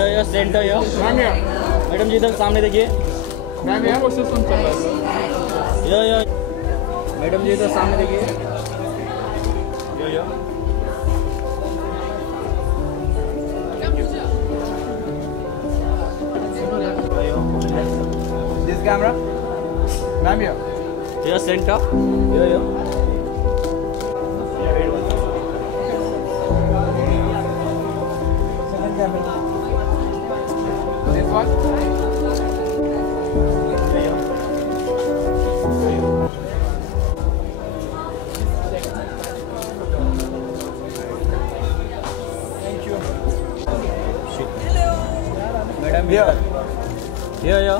Centre यो madam जी इधर सामने देखिए। मैम यार वो सिस्टम चल रहा है। यो मैडम जी इधर सामने देखिए। यो दिस कैमरा मैम यो सेंटर यो This one. Thank you. Madam यो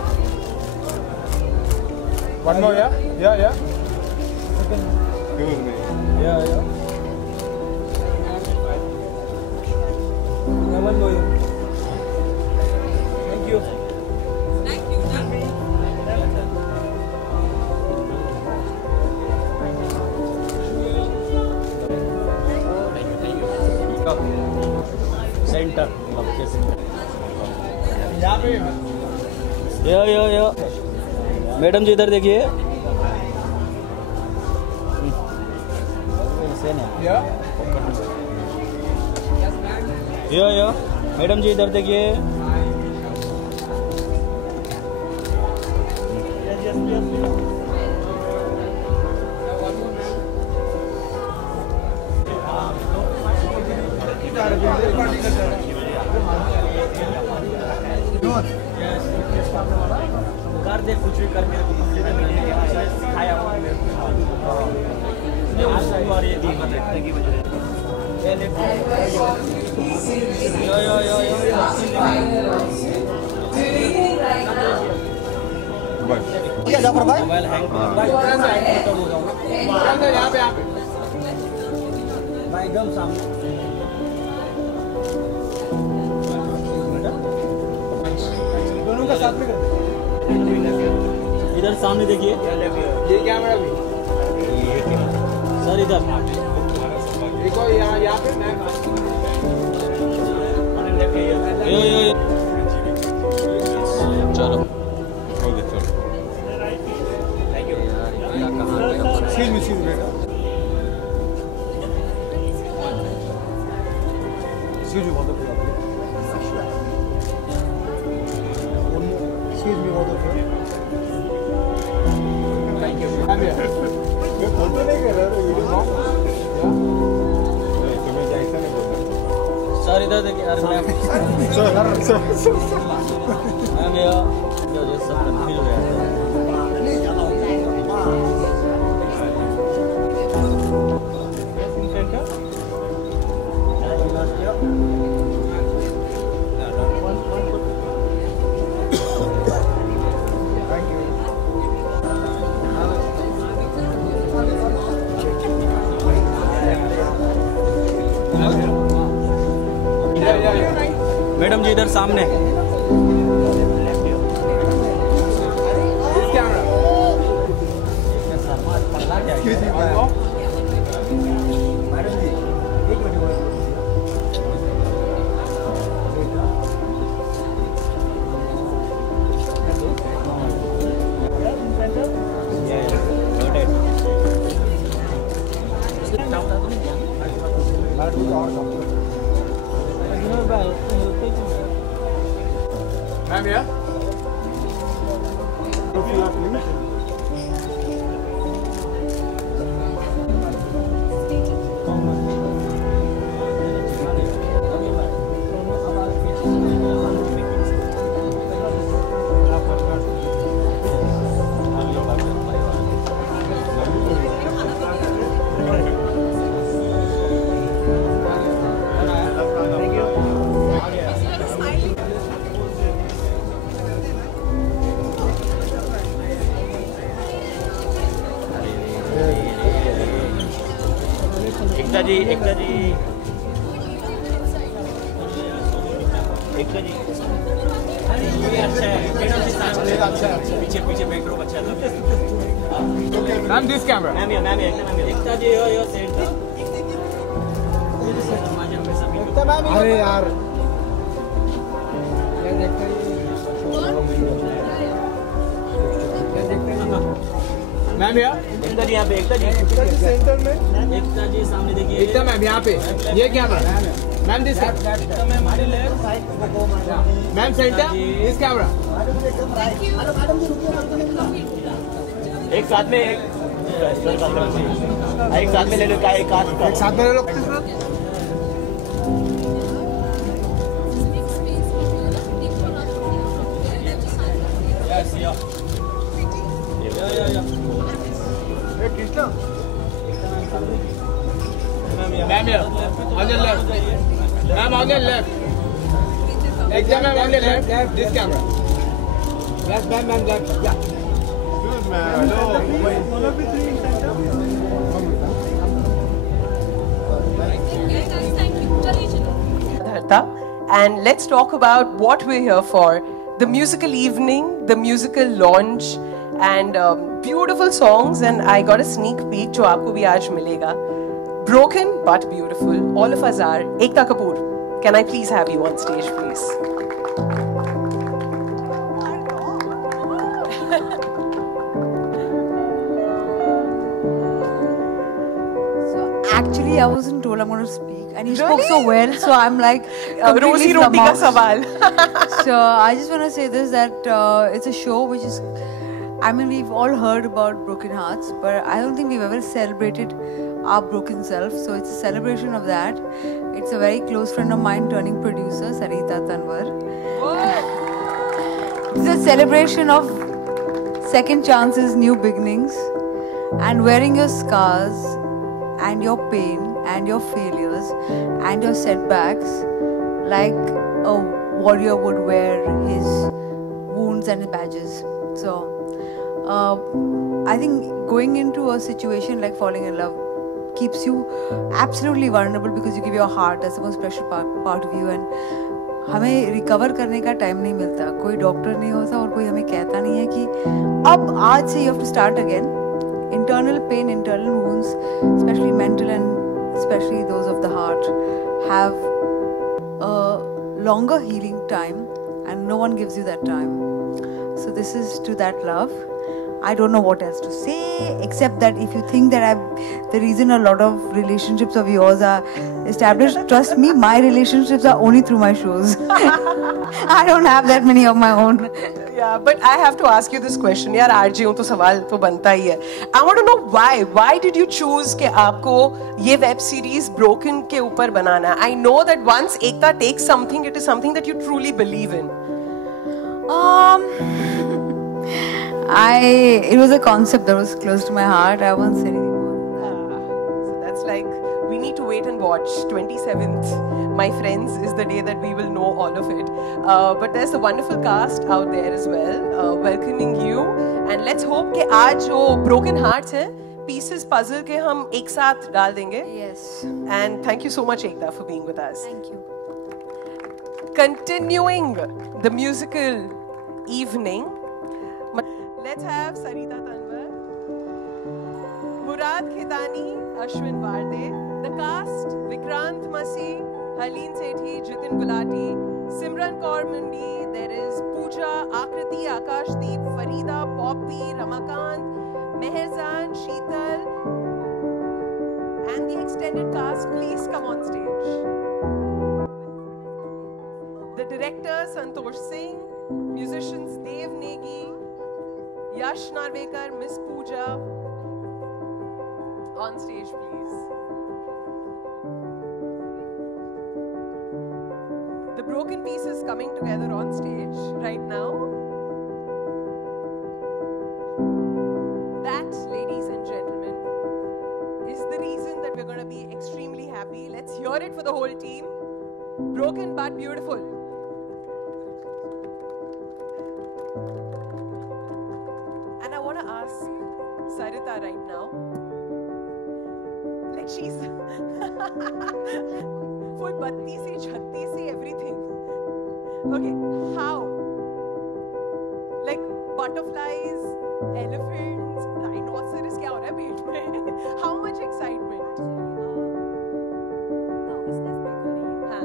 One more, yeah? Yeah. Excuse me. यो One more. Thank you. Center यहाँ पे यो मैडम जी इधर देखिए। यो मैडम जी इधर देखिए। कर दे कुछ भी कर मेरे को सिखाया हुआ है और ये जाफर भाई मोबाइल हैंग यहाँ पे भाई एकदम सामने दोनों का साथ में कर इधर सामने देखिए। ये कैमरा भी सर इधर देखो यहाँ पे मैं यो चलो excuse me बहुत थैंक यू मैं फोटो नहीं कर रहा वीडियो तुम्हें जैसा नहीं बोलना सर इधर देखिए। अरे मैम ये सब कंफ्यूज हो गया। मैडम जी इधर सामने मैम यार एकता जी एकता जी अच्छा है पीछे पीछे बैकड्रॉप अच्छा है। Ma'am this camera ma'am Ekta ji यो सेंटर। अरे यार मैम यहाँ एकता जी यहाँ पे, एकता जी सेंटर में एकता जी सामने देखिए। एकता मैम यहाँ पे, ये camera ma'am this Ekta ma'am हमारे left, ma'am center this camera. एक साथ में एक साथ में ले लो क्या, एक साथ में ले लो। Yes, yeah. कृष्णा मैम यहाँ ma'am here on your left, ma'am on your left, exam ma'am on your left, this camera, yes ma'am left, yeah. Excuse me, hello. And let's talk about what we're here for. The musical evening, the musical launch, and beautiful songs. And I got a sneak peek जो आपको भी आज मिलेगा. Broken but beautiful. All of us are. Ekta Kapoor, can I please have you on stage, please? Actually, I wasn't told I'm going to speak, and you spoke Really? so well, so I'm like Rosi completely roti ka flummoxed. sawal. So I just want to say this, that it's a show which is, I mean, we've all heard about broken hearts, but I don't think we've ever celebrated our broken self. So it's a celebration of that. It's a very close friend of mine turning producer, Sarita Tanwar. It's a celebration of second chances, new beginnings, and wearing your scars and your pain and your failures and your setbacks like a warrior would wear his wounds and his badges. So I think going into a situation like falling in love keeps you absolutely vulnerable because you give your heart. That's the most precious part of you, and हमें recover करने का time नहीं मिलता. कोई doctor नहीं होता और कोई हमें कहता नहीं है कि अब आज से you have to start again. Internal pain, internal wounds, especially mental and especially those of the heart, have a longer healing time, and no one gives you that time. So this is to that love. I don't know what else to say except that if you think that the reason a lot of relationships of yours are established, trust me, my relationships are only through my shows. I don't have that many of my own. Yeah, but I have to ask you this question. यार RJ हूँ तो सवाल तो बनता ही है. I want to know why. Why did you choose कि आपको ये web series Broken के ऊपर बनाना है? I know that once Ekta takes something, it is something that you truly believe in. It was a concept that was close to my heart. I won't say anything more. So that's like, we need to wait and watch. 27th, my friends, is the day that we will know all of it. But there's a wonderful cast out there as well, welcoming you. And let's hope कि आज जो broken hearts हैं, pieces puzzle के हम एक साथ डाल देंगे. Yes. And thank you so much, Ekta, for being with us. Thank you. Continuing the musical evening, let's have Sarita Tanwar, Murad Khitani, Ashwin Varde, the cast, Vikrant Masi, Haleen Sethi, Jitin Gulati, Simran Kaur Mandi, there is Pooja, Akriti, Akashdeep, Farida, Poppy, Ramakant, Meherzan, Sheetal, and the extended cast, please come on stage. The director, Santosh Singh, musicians, Dev Negi, Yash Narvekar, Miss Pooja. On stage, please. The broken pieces coming together on stage right now. That, ladies and gentlemen, is the reason that we're going to be extremely happy. Let's hear it for the whole team. Broken but beautiful. And I want to ask Sarita right now, like she's full batti se, chhatti se, everything. Okay, how? Like butterflies, elephants, rhinoceros, क्या हो रहा है पेट में? How much excitement? हाँ.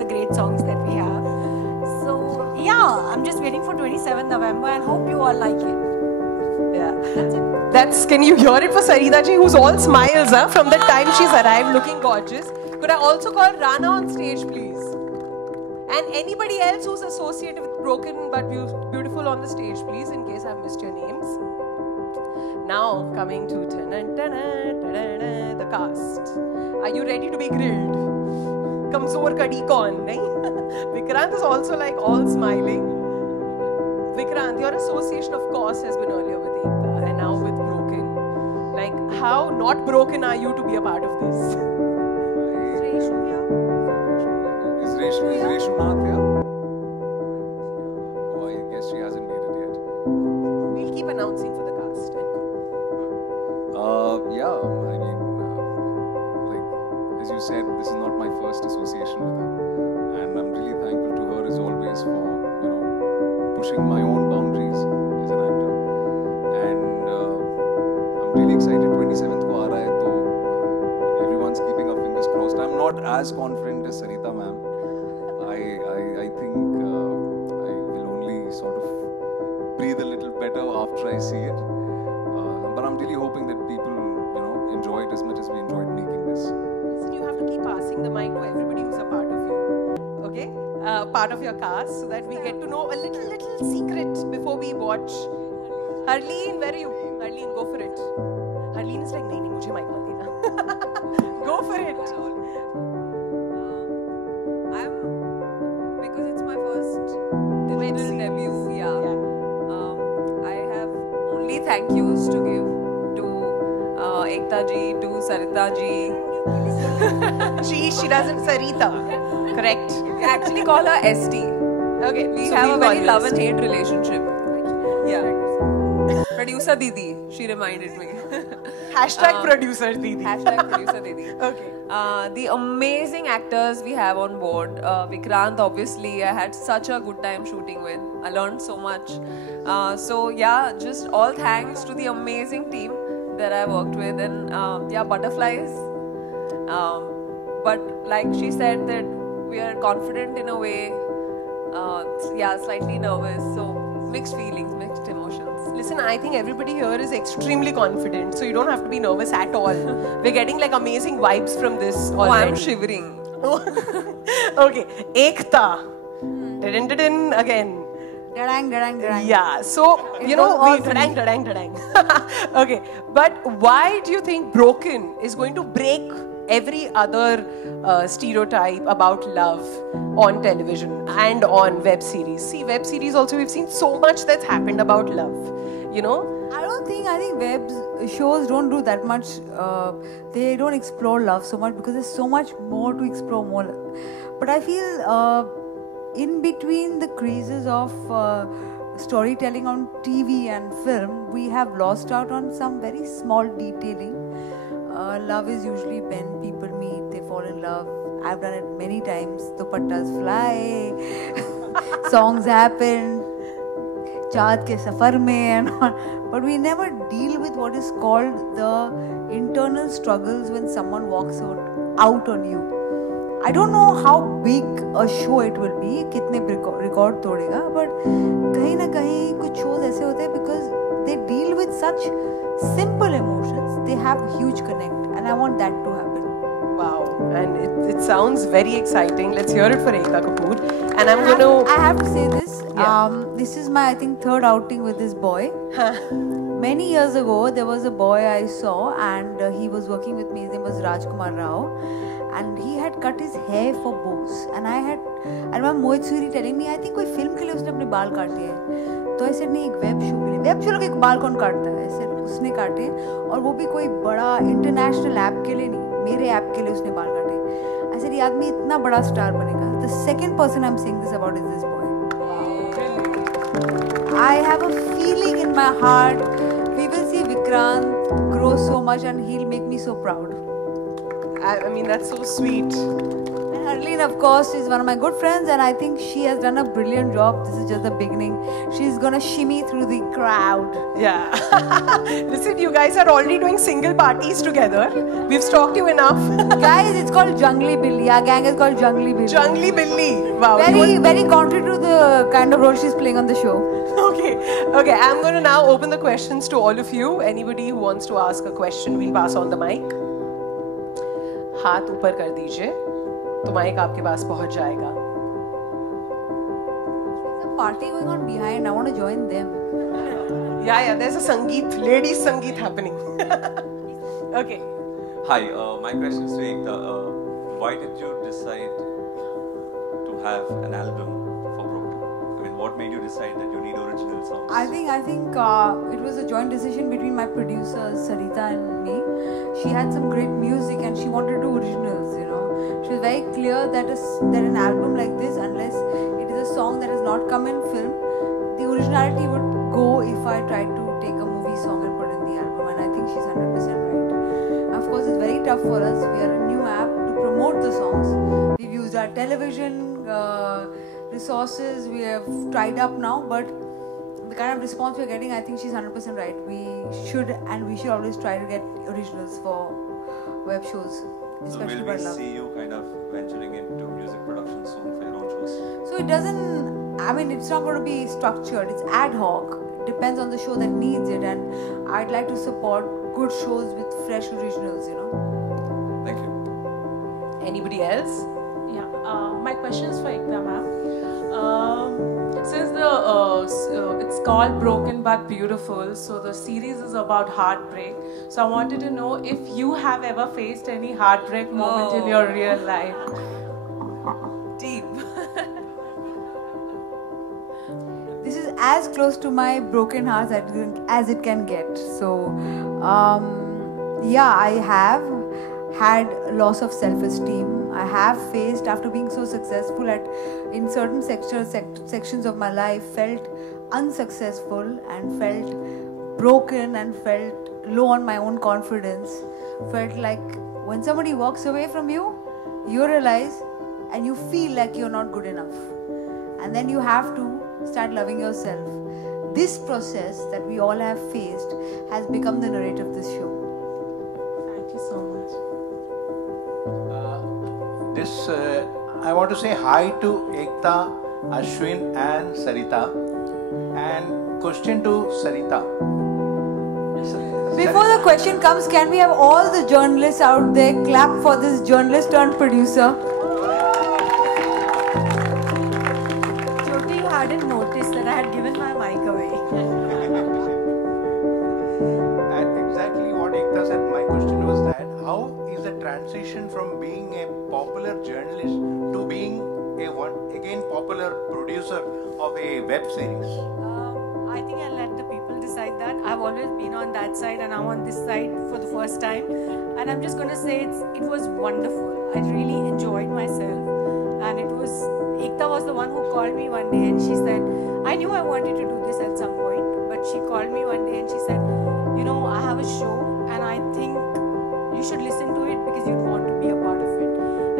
the great songs that we have. So yeah, I'm just waiting for 27th November and hope you all like it. Yeah, that's can you hear it for Sarita ji, who's all smiles, huh? From the time she's arrived, looking gorgeous. Could I also call Rana on stage, please? And anybody else who's associated with Broken but beautiful on the stage, please, in case I've missed your names. Now coming to the cast. Are you ready to be grilled? Kamzor kadi kaun, nahi? Vikrant is also like all smiling. Vikrant, your association of course has been earlier with Ekta and now with Broken. Like, how not broken are you to be a part of this? Is Reshu not here? Oh, I guess she hasn't made it yet. We'll keep announcing for the cast and crew. Yeah, I mean, like, as you said, this is not my first association with her. And I'm really thankful to her as always for, pushing my own boundaries as an actor. And I'm really excited. 27th ko aa raha hai, so everyone's keeping our fingers crossed. I'm not as confident as Sarita ma'am. I think I will only sort of breathe a little better after I see it. But I'm really hoping that people, enjoy it as much as we enjoyed making this. Listen, you have to keep passing the mic to everybody who's a part of you. Okay? Part of your cast, so that we get to know a little secret before we watch. Harleen, where are you? Harleen, go for it. Harleen is like, nahi, mujhe mic mat dena. Go for it. Because it's my first digital debut, I have only thank yous to give to Ekta ji, to Sarita ji. She doesn't Sarita. Correct. We actually call her ST. Okay, We so have we'll a very call love you and ST. hate relationship. Yeah. Producer Didi, she reminded me. Hashtag producer Didi. Hashtag producer Didi. Okay. The amazing actors we have on board. Vikrant, obviously, I had such a good time shooting with. I learned so much. So yeah, just all thanks to the amazing team that I worked with. And Butterflies. But like she said that we are confident in a way. Slightly nervous. So mixed feelings, mixed emotions. Listen, I think everybody here is extremely confident, so you don't have to be nervous at all. We're getting like amazing vibes from this already. Oh, I'm shivering. Okay, Ekta. Dun-dun-dun-dun, again. Dadang, dadang, dadang. Yeah, so, It's all dadang, dadang, dadang. Okay, but why do you think Broken is going to break every other stereotype about love on television and on web series? See, web series also, we've seen so much that's happened about love, I think web shows don't do that much. They don't explore love so much because there's so much more to explore more. But I feel in between the creases of storytelling on TV and film, we have lost out on some very small detailing. Love is usually when people meet, they fall in love. I've done it many times. Dupattas fly, songs happen, chaad ke safar mein, and all. But we never deal with what is called the internal struggles when someone walks out on you. I don't know how big a show it will be, kitne record todega, but kahin na kahin kuch shows aise hote hain because they deal with such simple emotions. They have huge connect, and I want that to happen. Wow, and it sounds very exciting. Let's hear it for Ekta Kapoor. And I'm going to... I have to say this. Yeah. This is my, I think, third outing with this boy. Many years ago, there was a boy I saw, and he was working with me. His name was Rajkumar Rao. And he had cut his hair for bows. And I remember Mohit Suri telling me, I think कोई film के लिए उसने अपने बाल काटे हैं. तो I said नहीं, एक web show के लिए. Web show के बाल कौन काटता है? I said उसने काटे, और वो भी कोई बड़ा international app के लिए नहीं, मेरे app के लिए उसने बाल काटे. I said ये आदमी इतना बड़ा star बनेगा. The second person I'm saying this about is this boy. I have a feeling in my heart we will see Vikrant grow so much and he'll make me so proud. I mean, that's so sweet. And Arlene, of course, is one of my good friends, and I think she has done a brilliant job. This is just the beginning. She's gonna shimmy through the crowd. Yeah. Listen, you guys are already doing single parties together. We've stalked you enough. Guys, it's called Jungly Billy. Our gang is called Jungly Billy. Jungly Billy. Wow. Very contrary to the kind of role she's playing on the show. Okay. Okay, I'm going to now open the questions to all of you. Anybody who wants to ask a question, we'll pass on the mic. हाथ ऊपर कर दीजिए तो mic आपके पास पहुंच जाएगा. There's a party going on behind. I want to join them. Yeah, there's a Sangeet, ladies Sangeet happening. Okay. Hi, my question is to Ekta. Why did you decide to have an album for Broken? I mean, what made you decide that you need original songs? I think it was a joint decision between my producers Sarita and me. She had some great music and she wanted to do originals, you know. She was very clear that an album like this, unless it is a song that has not come in film, the originality would go if I tried to take a movie song and put it in the album, and I think she's 100% right. Of course, it's very tough for us. We are a new app to promote the songs. We've used our television resources. We have tried up now, but the kind of response we're getting, I think she's 100% right. We should always try to get originals for web shows. Especially so will we see you kind of venturing into music production soon for your own shows? So it doesn't, I mean, it's not going to be structured. It's ad hoc. It depends on the show that needs it, and I'd like to support good shows with fresh originals, you know. Thank you. Anybody else? Yeah, my question is for Ekta ma'am. Since it's called Broken but Beautiful, so the series is about heartbreak. So I wanted to know if you have ever faced any heartbreak moment in your real life. Deep. This is as close to my broken heart as it can get. So, yeah, I have had loss of self-esteem. I have faced, after being so successful in certain sections of my life, felt unsuccessful and felt broken and felt low on my own confidence. Felt like when somebody walks away from you, you realize and you feel like you're not good enough. And then you have to start loving yourself. This process that we all have faced has become the narrative of this show. Thank you so much. I want to say hi to Ekta, Ashwin and Sarita. And question to Sarita. Before the question comes, can we have all the journalists out there clap for this journalist turned producer? Jyoti, you hadn't noticed that I had given my mic away. And exactly what Ekta said, my question was that how is the transition from being a popular journalist to being a popular producer of a web series? I think I'll let the people decide that. I've always been on that side and I'm on this side for the first time. And I'm just going to say it was wonderful. I really enjoyed myself. And Ekta was the one who called me one day and she said, I knew I wanted to do this at some point, but she called me one day and she said, you know, I have a show and I think you should listen to it because you'd want to be a part of it.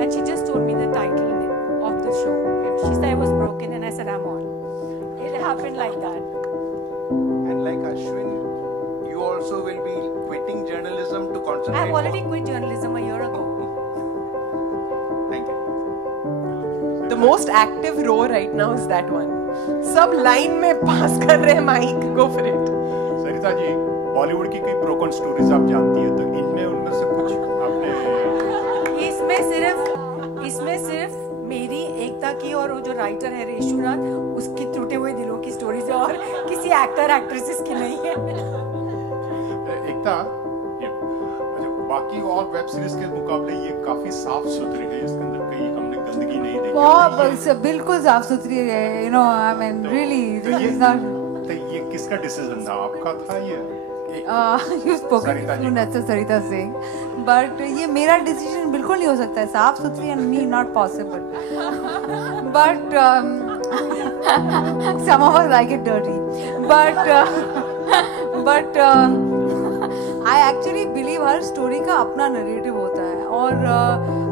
And she just told me the title of the show. She said I was broken and I said I'm on. It happened like that. And like Ashwin, you also will be quitting journalism to concentrate. I've already quit journalism a year ago. Thank you. The most active row right now is that one. सब line में पास कर रहे हैं mic. Go for it. Sarita ji, Bollywood की कई broken stories आप जानती हैं, तो उनमें से कुछ आपने इसमें सिर्फ मेरी, एकता की और वो जो राइटर है रेशुनाथ, उसकी टूटे हुए दिलों की स्टोरीज है और किसी एक्टर एक्ट्रेसेस की नहीं है. एकता, बाकी और वेब सीरीज के मुकाबले ये काफी साफ सुथरी है. इसके अंदर कहीं हमने गंदगी नहीं देखी. बिल्कुल साफ सुथरी है. You know, I mean, really, this is not. तो ये किसका डिसीजन था? आपका था ये? You spoken soon, that's what Sarita is saying. But ये मेरा decision बिल्कुल नहीं हो सकता है. साफ सुथरी and me not possible. But some of us like it dirty. But I actually believe her story का अपना narrative होता है और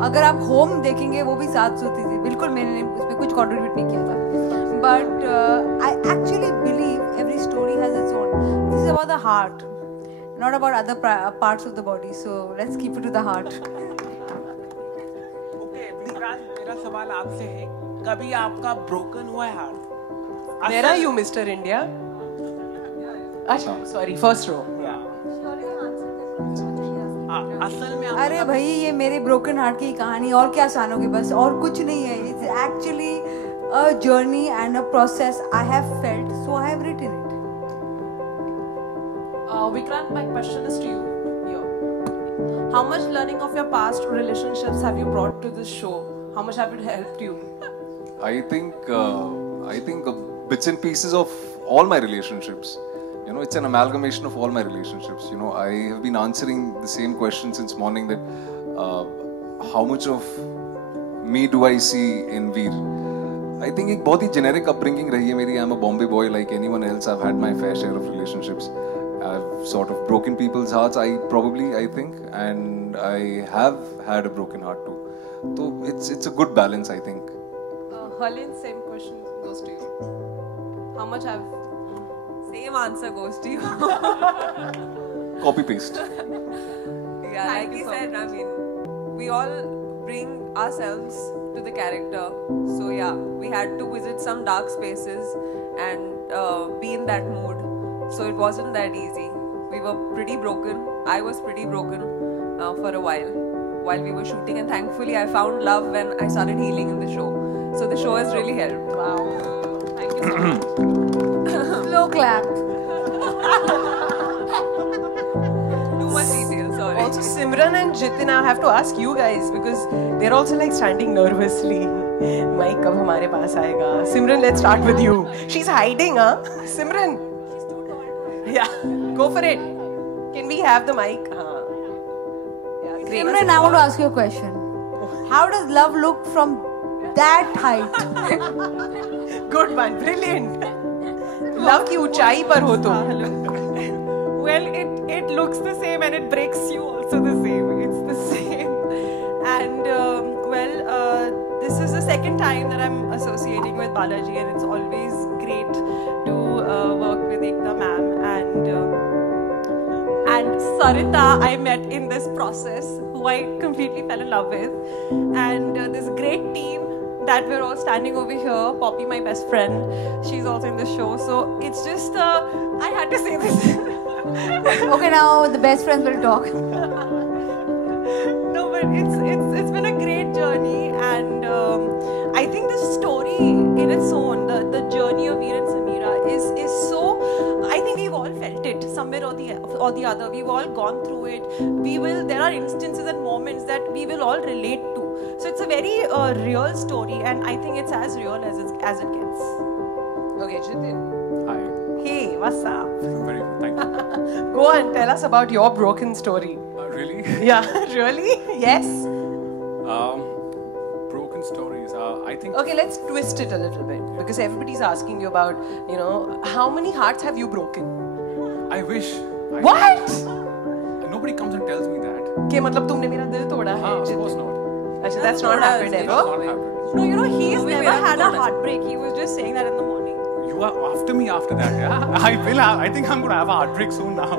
अगर आप होम देखेंगे वो भी साथ सोती थी, बिल्कुल मैंने उसमें कुछ कंट्रीब्यूट नहीं किया था. But I actually believe every story has its own. This is about the heart, not about other parts of the body. So let's keep it to the heart. Okay, Vikrant, मेरा सवाल आपसे है, कभी आपका broken हुआ है heart? Where are you, Mr. India? अच्छा, sorry, first row. असल में अरे भाई ये मेरे broken heart की कहानी, और क्या सानोगे, बस और कुछ नहीं है. It's actually a journey and a process I have felt, so I have written it. Vikrant, my question is to you here. How much learning of your past relationships have you brought to this show? How much have it helped you? I think bits and pieces of all my relationships. You know, it's an amalgamation of all my relationships. You know, I have been answering the same question since morning, that how much of me do I see in Veer? I think एक बहुत ही generic upbringing रही है मेरी. I'm a Bombay boy like anyone else. I've had my fair share of relationships. I've sort of broken people's hearts. I think, and I have had a broken heart too. So it's a good balance, I think. Harleen, same question goes to you. How much have... Same answer goes to you. Copy paste. Yeah, like you said, I mean, we all bring ourselves to the character. So yeah, we had to visit some dark spaces and be in that mood. So it wasn't that easy. We were pretty broken. I was pretty broken for a while we were shooting, and thankfully I found love when I started healing in the show. So the show has really helped. Wow. Thank you so much. Slow clap. Too much detail, sorry. Also, Simran and Jitin, I have to ask you guys because they're also like standing nervously. Mike, कब हमारे पास आएगा? Simran, let's start with you. She's hiding, huh? Simran. Yeah, go for it. Can we have the mic? Yeah, great. Simran, I want to ask you a question. How does love look from that height? Good one, brilliant. Love की ऊंचाई पर हो तो. Well, it looks the same and it breaks you also the same. It's the same. And this is the second time that I'm associating with Balaji, and it's always great to work with Ekta ma'am and Sarita I met in this process, who I completely fell in love with, and this great team that we're all standing over here. Poppy, my best friend, she's also in the show, so it's just I had to say this. Okay, now the best friends will talk. No, but it's been a great journey, and I think the story in its own, the journey of Veer and Sameera is so. I think we've all felt it somewhere or the other. We've all gone through it. There are instances and moments that we will all relate to. So it's a very real story, and I think it's as real as it gets. Okay, Jitin. Hi. Hey, what's up? Very good, thank you. Go on, tell us about your broken story. Really? Yeah, really? Yes. Broken stories. I think. Okay, let's twist it a little bit because everybody's asking you about, how many hearts have you broken? I wish. What? Nobody comes and tells me that. क्या मतलब तुमने मेरा दिल तोड़ा है? Of course not. Actually, that's not happened ever. That's not happened. No, he's never had a heartbreak. He was just saying that in the morning. You are after me after that, yeah? I will have. I think I'm going to have a heartbreak soon now.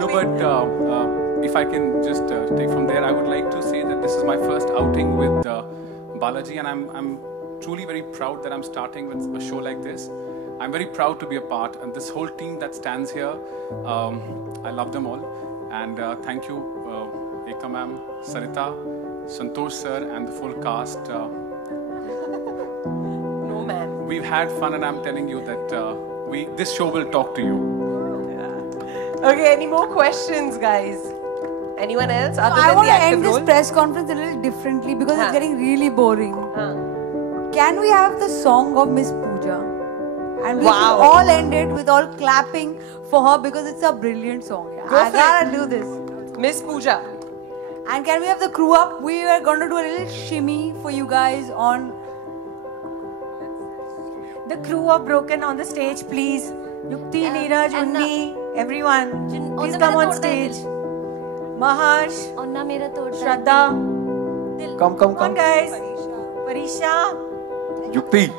No, but if I can just take from there, I would like to say that this is my first outing with Balaji, and I'm truly very proud that I'm starting with a show like this. I'm very proud to be a part, and this whole team that stands here, I love them all. And thank you, Ekta ma'am, Sarita, Santosh sir, and the full cast. No man. We've had fun, and I'm telling you that this show will talk to you. Okay, any more questions, guys? Anyone else other I than want the to active end this role? press conference a little differently because it's getting really boring. Can we have the song of Miss Pooja? And we should all end it with all clapping for her because it's a brilliant song. Go I for gotta it. do this. Miss Pooja. And can we have the crew up? We are going to do a little shimmy for you guys on... The crew are broken on the stage, please. Yukti, Neeraj, Unni, everyone. Please come on stage. Maharsh, Shraddha, Come, come, Come on, come. guys. Parisha. Yukti.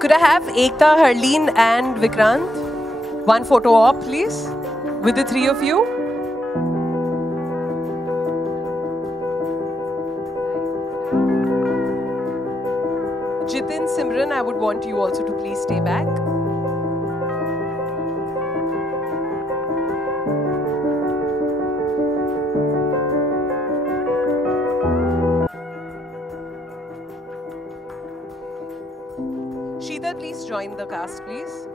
Could I have Ekta, Harleen and Vikrant? One photo op, please, with the three of you. Jitin, Simran, I would want you also to please stay back. Sheetal, please join the cast, please.